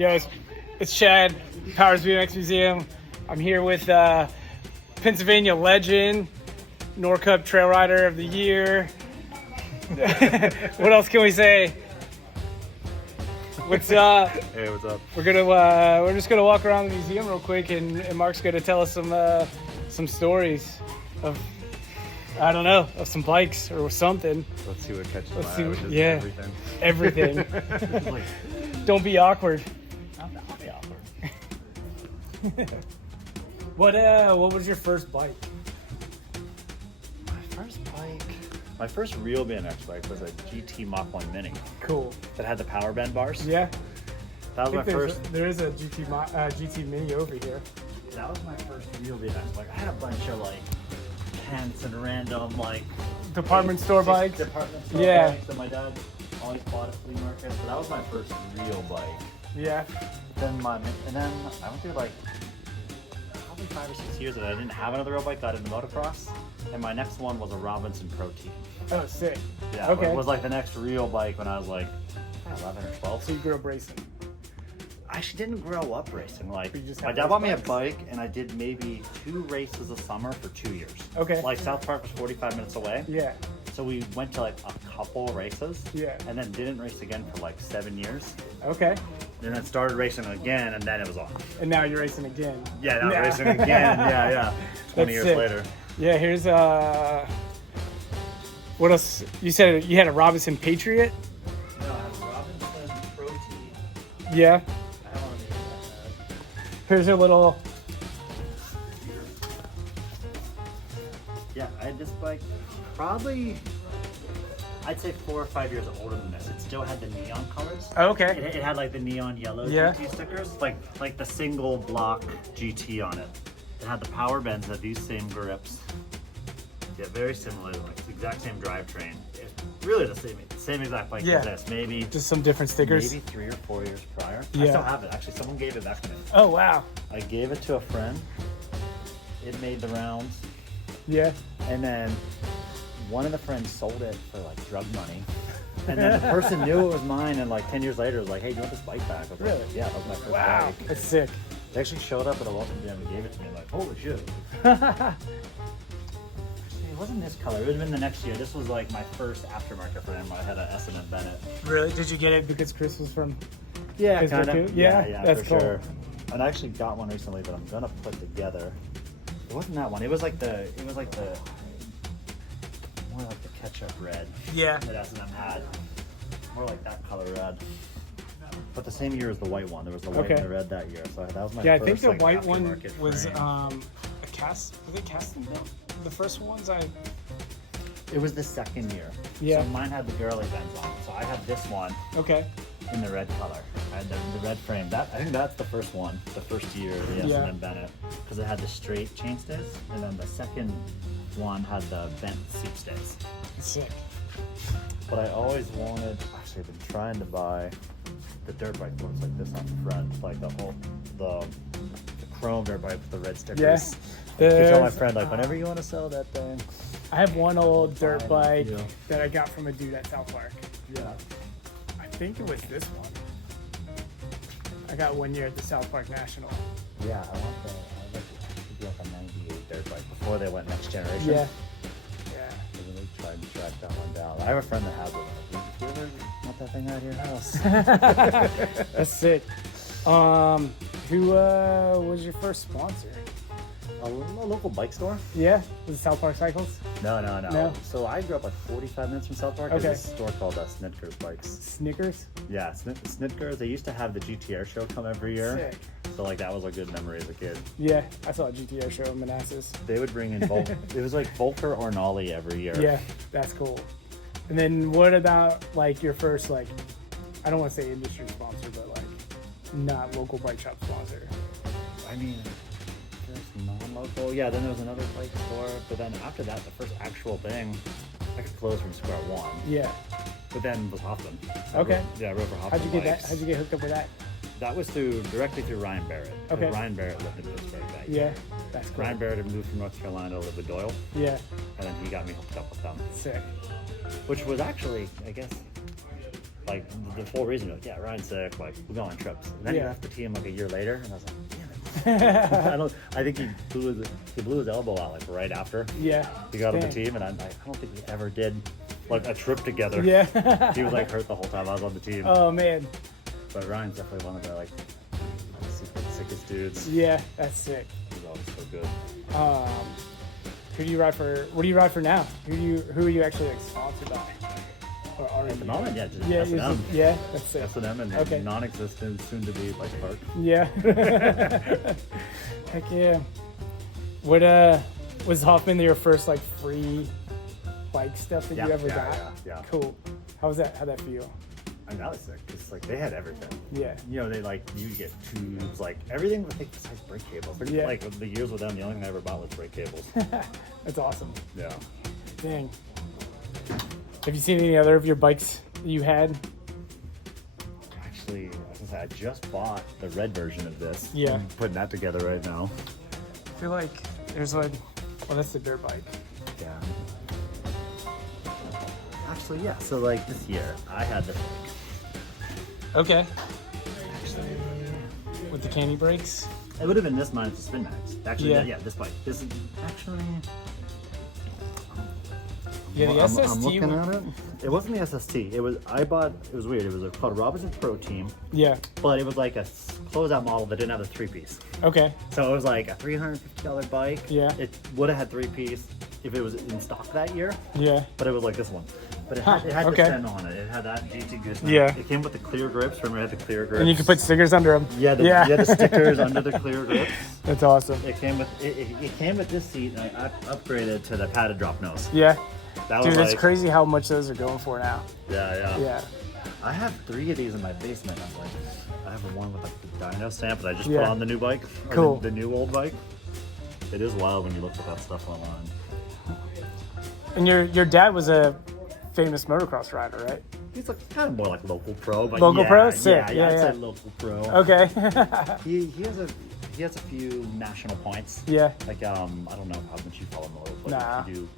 Yo, it's Chad, Powers BMX Museum. I'm here with Pennsylvania legend, Nor Cup Trail Rider of the Year. What else can we say? What's up? Hey, what's up? We're just gonna walk around the museum real quick, and Mark's gonna tell us some stories of, I don't know, of some bikes or something. Let's see what catches my see eye. what- Just yeah. Everything. Don't be awkward. I'll be awkward. What was your first bike? My first real BMX bike was a GT Mach 1 Mini Cool. that had the power bend bars. Yeah. That was my first. There is a GT Mini over here. That was my first real BMX bike. I had a bunch of like Kents and random like Department store bikes. Department store Yeah. bikes that my dad always bought at flea markets. But that was my first real bike. Yeah. Then I went through like probably 5 or 6 years that I didn't have another real bike. Got into motocross, and my next one was a Robinson Pro Team. Oh, sick. Yeah, Okay. it was like the next real bike when I was like 11 or 12. So you grew up racing. I actually didn't grow up racing. Like You just my had dad those bought me a bikes? bike, and I did maybe 2 races a summer for 2 years. Okay. Like South Park was 45 minutes away, Yeah. so we went to like a couple races. Yeah. And then didn't race again for like 7 years. Okay. And then started racing again, and then it was on. And now you're racing again. Yeah, now I'm racing again. Yeah. 20 That's years sick. later. Yeah. Here's what else? You said you had a Robinson Patriot. No, I have a Robinson Pro Team. Yeah. I don't know Here's a little. Yeah, I had this bike probably, I'd say 4 or 5 years older than this. It still had the neon colors. Oh, okay. It had like the neon yellow Yeah. GT stickers, like the single block GT on it. It had the power bends that these same grips. Yeah, very similar, like the exact same drivetrain. It's really the same exact bike Yeah. as this. Maybe Just some different stickers. 3 or 4 years prior. I Yeah. still have it. Actually, someone gave it back to me. Oh wow. I gave it to a friend. It made the rounds. Yeah. And then one of the friends sold it for like drug money. And then the person knew it was mine, and like 10 years later was like, hey, do you want this bike back? I was Really? like, yeah, that was my first Wow. bike. That's sick. They actually showed up at a welcome gym and gave it to me. I'm like, holy shit. It wasn't this color. It would have been the next year. This was like my first aftermarket for him. I had a S&M Bennett. Really? Did you get it because Chris was from? Yeah, Pittsburgh kind of. too? Yeah? Yeah, That's for cool. sure. And I actually got one recently that I'm gonna put together. It wasn't that one. It was like the more like the ketchup red Yeah. that S&M had. More like that color red. But the same year as the white one. There was the white Okay. and the red that year. So that was my Yeah, I first, think the like, white one aftermarket was frame. a cast. Was it casting built? The first ones It was the second year. Yeah. So mine had the girly bends on. So I had this one Okay. in the red color. I had the red frame. I think that's the first one, the first year of the Yeah. S&M Bennett, because it had the straight chain stays, and then the second one had the bent seat stays. Sick. But I always wanted, actually, I've been trying to buy the dirt bike that looks like this on the front, like the chrome dirt bike with the red stickers. Yes. I keep telling my There's- friend, like, whenever you want to sell that thing. I have one old dirt Fine, bike yeah. that I got from a dude at South Park. Yeah. I think it was this one. I got one year at the South Park National. Yeah, I want the, I'd like to do like a 98 dirt bike before they went next generation. Yeah. Yeah. I really tried to track that one down. I have a friend that has one. Like, do you ever want that thing out of your house? That's sick. Who was your first sponsor? A local bike store? Yeah, was it South Park Cycles? No. No? So I grew up like 45 minutes from South Park. Okay. There's a store called Snitker's Bikes. Snickers? Yeah, Snitker's. They used to have the GTR show come every year. Sick. So like that was a good memory as a kid. Yeah, I saw a GTO show in Manassas. They would bring in it was like Volker or Nolly every year. Yeah, that's cool. And then what about like your first like, I don't want to say industry sponsor, but like not local bike shop sponsor? I mean, there's non-local. Yeah, then there was another bike store. But then after that, the first actual thing, I could close from square one. Yeah. But then was Hoffman. Okay. Yeah, I rode for Hoffman. How'd you get that? bikes. How'd you get hooked up with that? That was directly through Ryan Barrett. 'Cause Okay. Ryan Barrett lived in Pittsburgh. Yeah, that's cool. Ryan Barrett had moved from North Carolina to live with Doyle, Yeah, and then he got me hooked up with them. sick. Which was actually, I guess, like the full reason, like, yeah, Ryan's sick, like we'll go on trips. And then he left the team like a year later, and I was like, damn it. I think he blew his elbow out like right after. Yeah. He got on the team, and I'm like, I don't think we ever did like a trip together. Yeah. He was like hurt the whole time I was on the team. Oh man. But Ryan's definitely one of the like super sickest dudes. Yeah, that's sick. He's always so good. Who do you ride for? What do you ride for now? Who are you actually like sponsored by? Or are At the moment, yeah, just yeah, S&M. yeah, that's sick. S&M and Okay. non-existent, soon to be Bike Park. Yeah. Heck yeah. What was Hoffman your first like free bike stuff that you ever got? Yeah. Cool. How'd that feel? I mean, that was sick. It's like they had everything. Yeah. You know, they like you get tubes, like everything. I think besides brake cables. Yeah. Like the years with them, the only thing I ever bought was brake cables. That's awesome. Yeah. Dang. Have you seen any other of your bikes that you had? Actually, I was gonna say I just bought the red version of this. Yeah. I'm putting that together right now. I feel like there's like, well, that's the dirt bike. Yeah. Actually, yeah. So like this year, I had this bike. Okay. With the candy brakes? It would have been this minus the Spin Max. Actually, Yeah. yeah, this bike. This is actually. Yeah, the SST. I'm looking at it. It wasn't the SST. It was it was weird. It was called Robinson Pro Team, Yeah. but it was like a closeout model that didn't have a 3-piece. Okay. So it was like a $350 bike. Yeah. It would have had 3-piece if it was in stock that year, Yeah. but it was like this one. But it Huh, had okay. the Sen on it. It had that GT Goodman. Yeah. It came with the clear grips. Remember, it had the clear grips. And you can put stickers under them. yeah, the stickers under the clear grips. That's awesome. It came with this seat, and I upgraded to the padded drop nose. Yeah. That Dude, was it's like, crazy how much those are going for now. yeah. Yeah. I have 3 of these in my basement. I'm like, I have one with like the dyno stamp that I just put Yeah. on the new bike. Or Cool. The new old bike. It is wild when you look at that stuff online. And your dad was a famous motocross rider, right? He's like kind of more like local pro, but Local yeah, pro? Sick. Yeah, Yeah, I'd yeah. say local pro. Okay. He has a few national points. Yeah. Like I don't know how much you follow Moto, but Nah. you do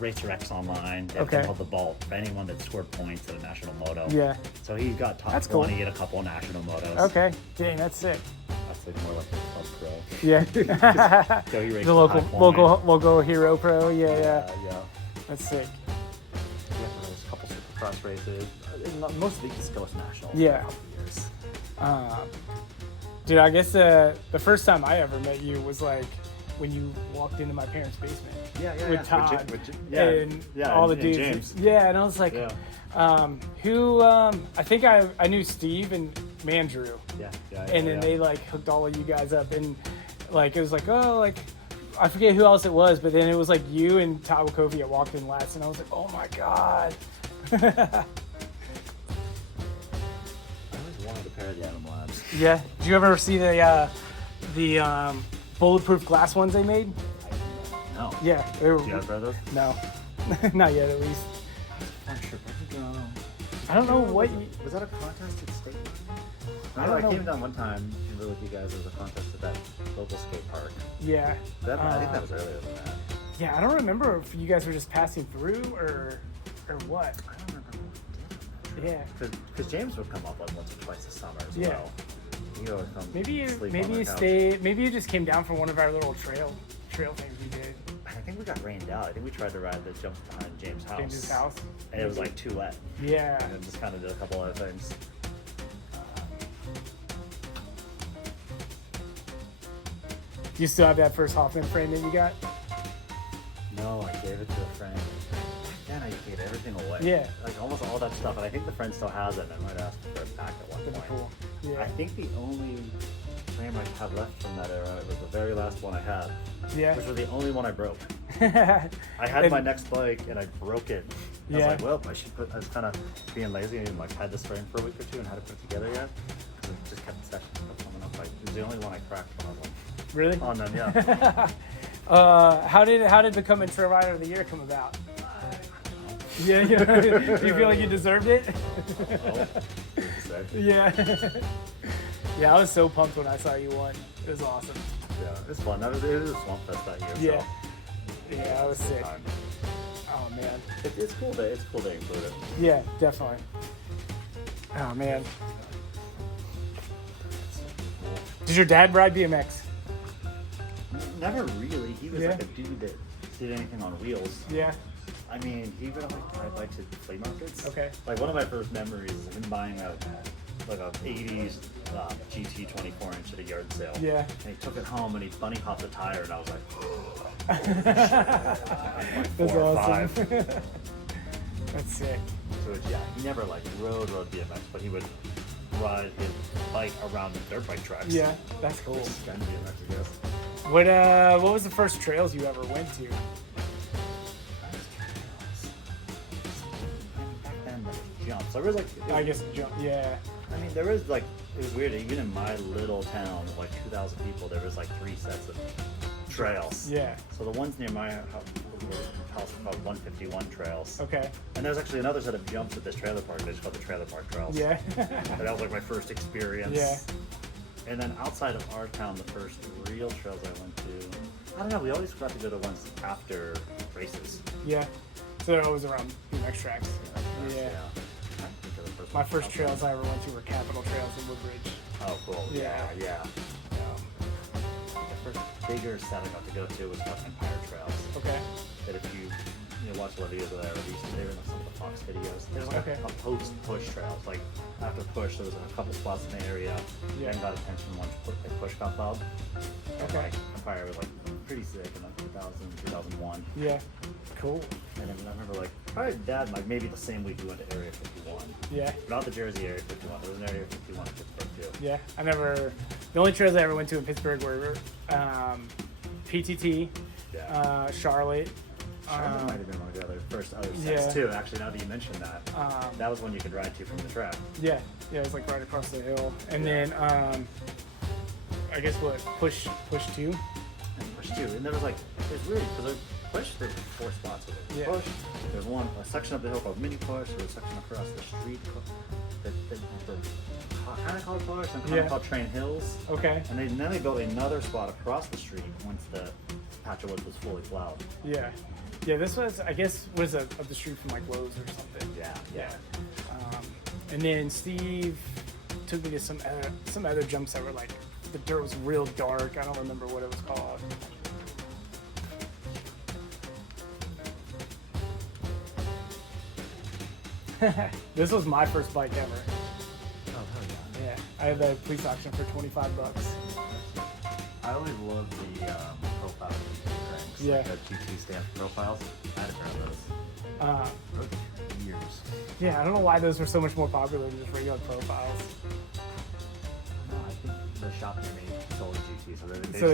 Racer X online. They have Okay. something called the Vault for anyone that scored points at a national moto. Yeah. So he got top That's cool. 20 at a couple of national motos. Okay. Dang, that's sick. That's like more like a club pro. Yeah. So he raced The high point. local hero pro. Yeah. Yeah. That's sick. Yeah, there's a couple supercross races. Most of the East Coast nationals. Yeah. For a couple years. Dude, I guess the first time I ever met you was like when you walked into my parents' basement. With Todd and all the dudes. James. Yeah, and I was like, Yeah. I think I knew Steve and Mandrew. And then they like hooked all of you guys up, and like it was like, oh, like I forget who else it was, but then it was like you and Todd Kofi that walked in last, and I was like, oh my god. I always wanted a pair of the Adam Labs. Yeah. Did you ever see the bulletproof glass ones they made? No. Yeah. They were, Do you guys wear those? no, not yet at least. I'm sure. I don't know what. Was that a contest at state? I don't know. came down one time and rode with you guys. There was a contest at that local skate park. Yeah. I think that was earlier than that. Yeah, I don't remember if you guys were just passing through or what. I don't remember what we did on that trip. Yeah. Because James would come up like once or twice a summer as Yeah. well. He always come Maybe you sleep on maybe our you couch. stayed. Maybe you just came down for one of our little trail things we did. I think we got rained out. I think we tried to ride the jump behind James' house. James's house. And it was like too wet. Yeah. And then just kind of did a couple other things. Do you still have that first Hoffman frame that you got? No, I gave it to a friend. Then I gave everything away. Yeah. Like almost all that stuff. And I think the friend still has it. And I might ask for it back at one For the point. pool. I Yeah. think the only frame I have left from that era was the very last one I had. Yeah. Which was the only one I broke. I had And- my next bike and I broke it. I Yeah. was like, well, I was kind of being lazy and like had this frame for a week or two and had it put together yet. Because it just kept sessions coming up. Like, it was the only one I cracked one of them. Really? On them, yeah. How did becoming Trail Rider of the Year come about? Yeah. Do you feel like you deserved it? Oh, said. Yeah. Yeah, I was so pumped when I saw you won. It was awesome. Yeah, it was fun. It was a swamp fest that year. Yeah. So. Yeah, I was sick. Oh man. It's cool to include it. Yeah, definitely. Oh man. Did your dad ride BMX? Never really. He was like a dude that did anything on wheels. Yeah. I mean, he would like ride bikes at flea markets. Okay. Like one of my first memories is him buying a 80s GT 24-inch at a yard sale. Yeah. And he took it home and he bunny hopped a tire and I was like, That's 4 or awesome. 5. That's sick. So he never like rode BMX, but he would ride his bike around the dirt bike tracks. Yeah, that's cool. Kind of BMX, I guess. What was the first trails you ever went to? And jumps. There was like, I guess jump. Yeah. I mean, there was like, it was weird. Even in my little town of like 2,000 people, there was like 3 sets of trails. Yeah. So the ones near my house were called 151 trails. Okay. And there's actually another set of jumps at this trailer park. They just called the trailer park trails. Yeah. And that was like my first experience. Yeah. And then outside of our town, the first real trails I went to, I don't know, we always got to go to ones after races. Yeah. So they're always around BMX tracks. Yeah. My first trails I ever went to were Capitol Trails in Woodbridge. Oh, cool. Yeah. The first bigger set I got to go to was called Empire Trails. Okay. That if you watch a lot of videos of that, they were in some of the Fox videos. There's like a post-push trails. Like after push, there was a couple spots in the area and got attention once push got fouled. Okay. Like Empire was like pretty sick in like 2000, 2001. Yeah. Cool. And then I remember like probably dad like maybe the same week we went to Area 51. Yeah. Not the Jersey Area 51. There was an Area 51 in Pittsburgh too. Yeah. The only trails I ever went to in Pittsburgh were PTT, Charlotte. Charlotte might have been one of the other sets too. Actually, now that you mentioned that, that was one you could ride to from the track. Yeah. Yeah, it was like right across the hill. And then I guess push 2. And push 2. And there was like it's weird because push there were 4 spots of it. Yeah. Push. There's a section up the hill called mini push. There's a section across the street that kind of called push and kind of called Train Hills. Okay. And then they built another spot across the street once the patch of woods was fully plowed. Yeah. Yeah, this was, I guess, was up the street from like Lowe's or something. Yeah. And then Steve took me to some other jumps that were like, the dirt was real dark. I don't remember what it was called. This was my first bike ever. Oh, hell yeah. Yeah, I had the police auction for $25. I always loved the profile cranks. Yeah. Like the GT stamp profiles. I had a pair of those. Those took years. Yeah, I don't know why those were so much more popular than just regular profiles. No, I think the shop near me sold GT, so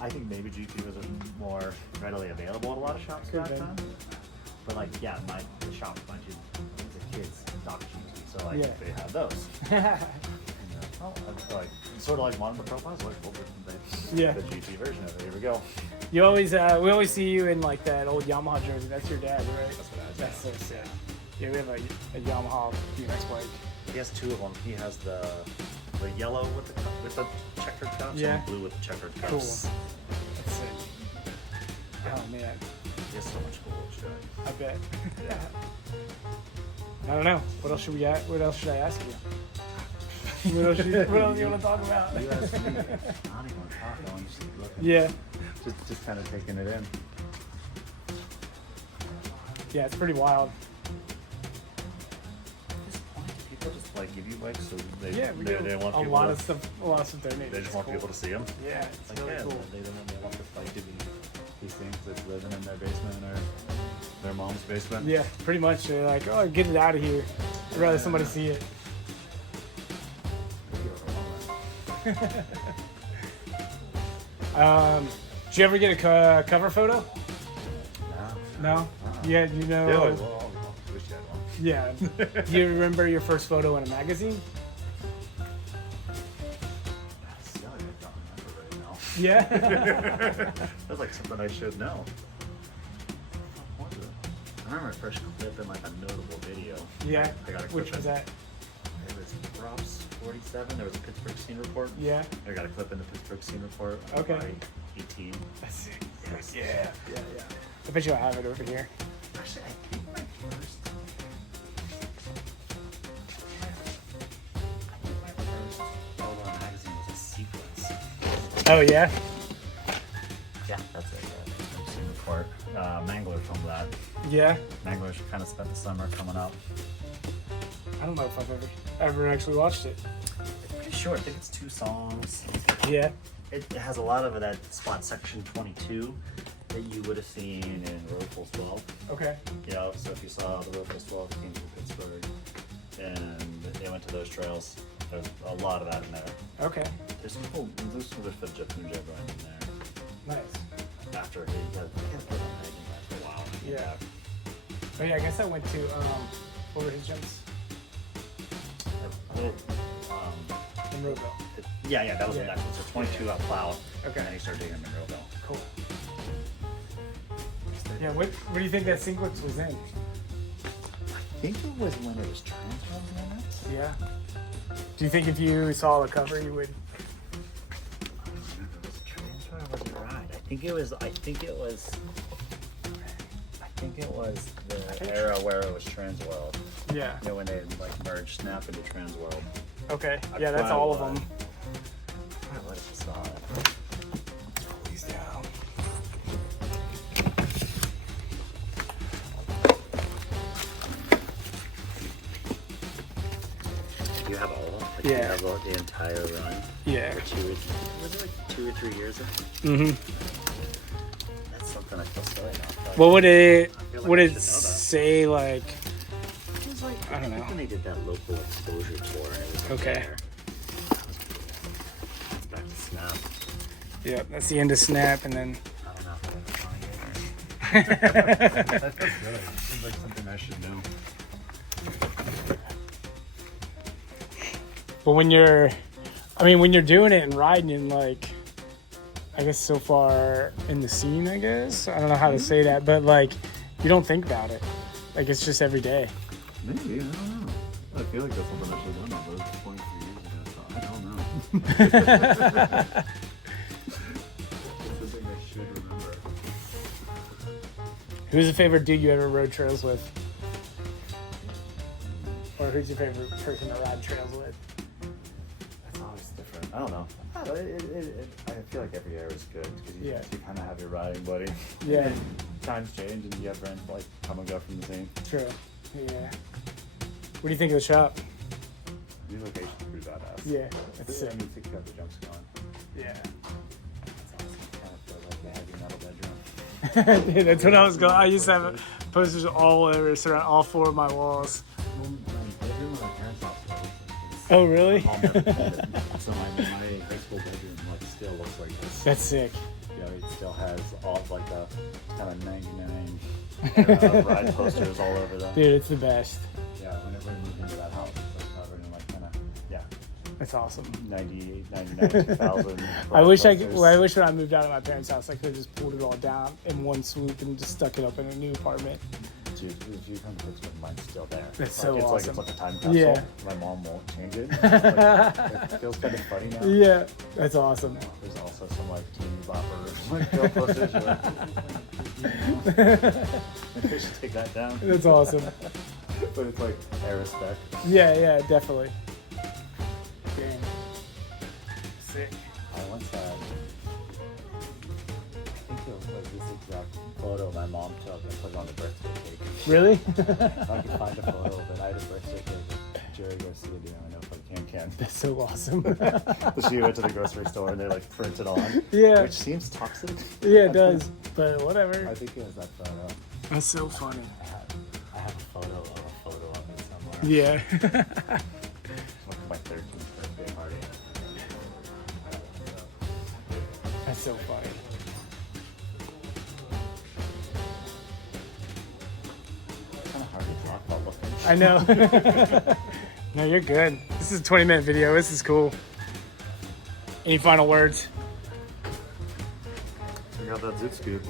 I think maybe GT was more readily available at a lot of shops at that time. But like, the shop went to as a kid's stock GT, so like they had those. Sort of like one of the profiles, like the GT version of it. Here we go. You always, we always see you in like that old Yamaha jersey. That's your dad, right? That's what I was. That's so sick. Yeah, we have a Yamaha BMX bike. He has 2 of them. He has the yellow with the checkered cups and the blue with the checkered cups. Cool. That's sick. Oh man. He has so much cool shit. I bet. I don't know. What else should I ask you? What else you want to talk about? You asked me. I don't even want to talk. I want to just keep looking. Yeah. Just kind of taking it in. Yeah, it's pretty wild. People just like give you bikes, so they want a people lot of stuff donated. They just want people to see them. Yeah, it's Like, really cool. They want this bike to be these things that's living in their basement or their mom's basement. Yeah, pretty much. They're like, oh, get it out of here. I'd rather somebody see it. Did you ever get a cover photo? No? Yeah, you know. Yeah, well, I wish you had one. Yeah. Do you remember your first photo in a magazine? Yeah. That's like something I should know. What was it? I remember my first clip in like a notable video. Yeah. I got a clip. Which was that? It was Props 47. There was a Pittsburgh scene report. Yeah. I got a clip in the Pittsburgh scene report. Okay. By 18. That's sick. Yeah. I bet you I have it over here. I Actually, I think my first photo magazine was a sequence. Oh yeah. Yeah, that's it. Consumer Report. Mangler filmed that. Yeah. Mangler kind of spent the summer coming up. I don't know if I've ever actually watched it. It's pretty short. I think it's 2 songs. Yeah. It has a lot of that spot section 22 that you would have seen in Road Full 12. Okay. You know, so if you saw the Road Full 12 that came from Pittsburgh and they went to those trails, there's a lot of that in there. Okay. There's some footage of Punjab in there. Nice. After he had put on hiking for a while. Yeah. But yeah, I guess I went to what were his jumps? In Roadville. Yeah, that was the Yeah. next one. So 22 out Plow. Okay. And then he started digging them in Roadville. Cool. Yeah, what do you think that sequence was in? I think it was when it was transferring in it. Yeah. Do you think if you saw the cover you would? Transfer or was it Ride? I think it was the era where it was Transworld. Yeah. You know, when they like merged Snap into Transworld. Okay. I Yeah, that's all of probably them. I would have saw it. He's down. You have all of them? Like Yeah. You have the entire run? Yeah. Or was it like 2 or 3 years ago? Mm-hmm. That's something I feel silly about. What would it I feel like would I it should know that. say like? It was like, I don't know. when they did that local exposure tour and it was like Okay. there. It's back to Snap. Yep, that's the end of Snap, and then. I don't know if I'm either. That's good. Seems like something I should know. But when you're doing it and riding and like, I guess so far in the scene, I guess I don't know how to say that, but like, you don't think about it. Like it's just every day. Maybe, I don't know. I feel like that's something I should have done all those 23 years ago, so I don't know. It's something I should remember. Who's the favorite dude you ever rode trails with? Or who's your favorite person to ride trails with? It's always different. I don't know. I feel like every era is good because you kind of have your riding buddy. Yeah. Times change and you have friends like come and go from the scene. True. Yeah. What do you think of the shop? These locations are pretty badass. Yeah, that's sick. I mean, you got the jumps going. Yeah. That's awesome. Kind of feels like the heavy metal bedroom. Dude, that's what I was going. I used to have posters all over, surround all 4 of my walls. Well, my bedroom in my parents' house. Oh, really? My mom never did it. So my high school bedroom like still looks like this. That's sick. You know, it still has all like the kind of 99 ride posters all over them. Dude, it's the best. Yeah, whenever we moved into that house, it was covered in like kind of, yeah, That's awesome. 98, 99, 2000. I wish posters. I wish when I moved out of my parents' house, I could have just pulled it all down in one swoop and just stuck it up in a new apartment. Dude, if you come to Pittsburgh, mine's still there. That's so it's awesome. Like it's like a time capsule. Yeah. My mom won't change it. Like, it feels kind of funny now. Yeah, that's awesome. There's also some like teeny bopper like real posters. Maybe I should take that down. That's awesome. But it's like air respect. Yeah, definitely. Dang. Sick. I once had, I think it was this exact photo my mom took and put it on the birthday cake. Really? If I could find a photo of it, I had a birthday cake with Jerry Garcia doing I know for Can. That's so awesome. So she went to the grocery store and they like printed on. Yeah. Which seems toxic. Yeah, it does. But whatever. I think it was that photo. That's so funny. I have a photo of it somewhere. Yeah. It's like my 13th birthday party. That's so funny. It's kind of hard to talk about looking. I know. No, you're good. This is a 20-minute video. This is cool. Any final words? Check out that Zoot Scoop.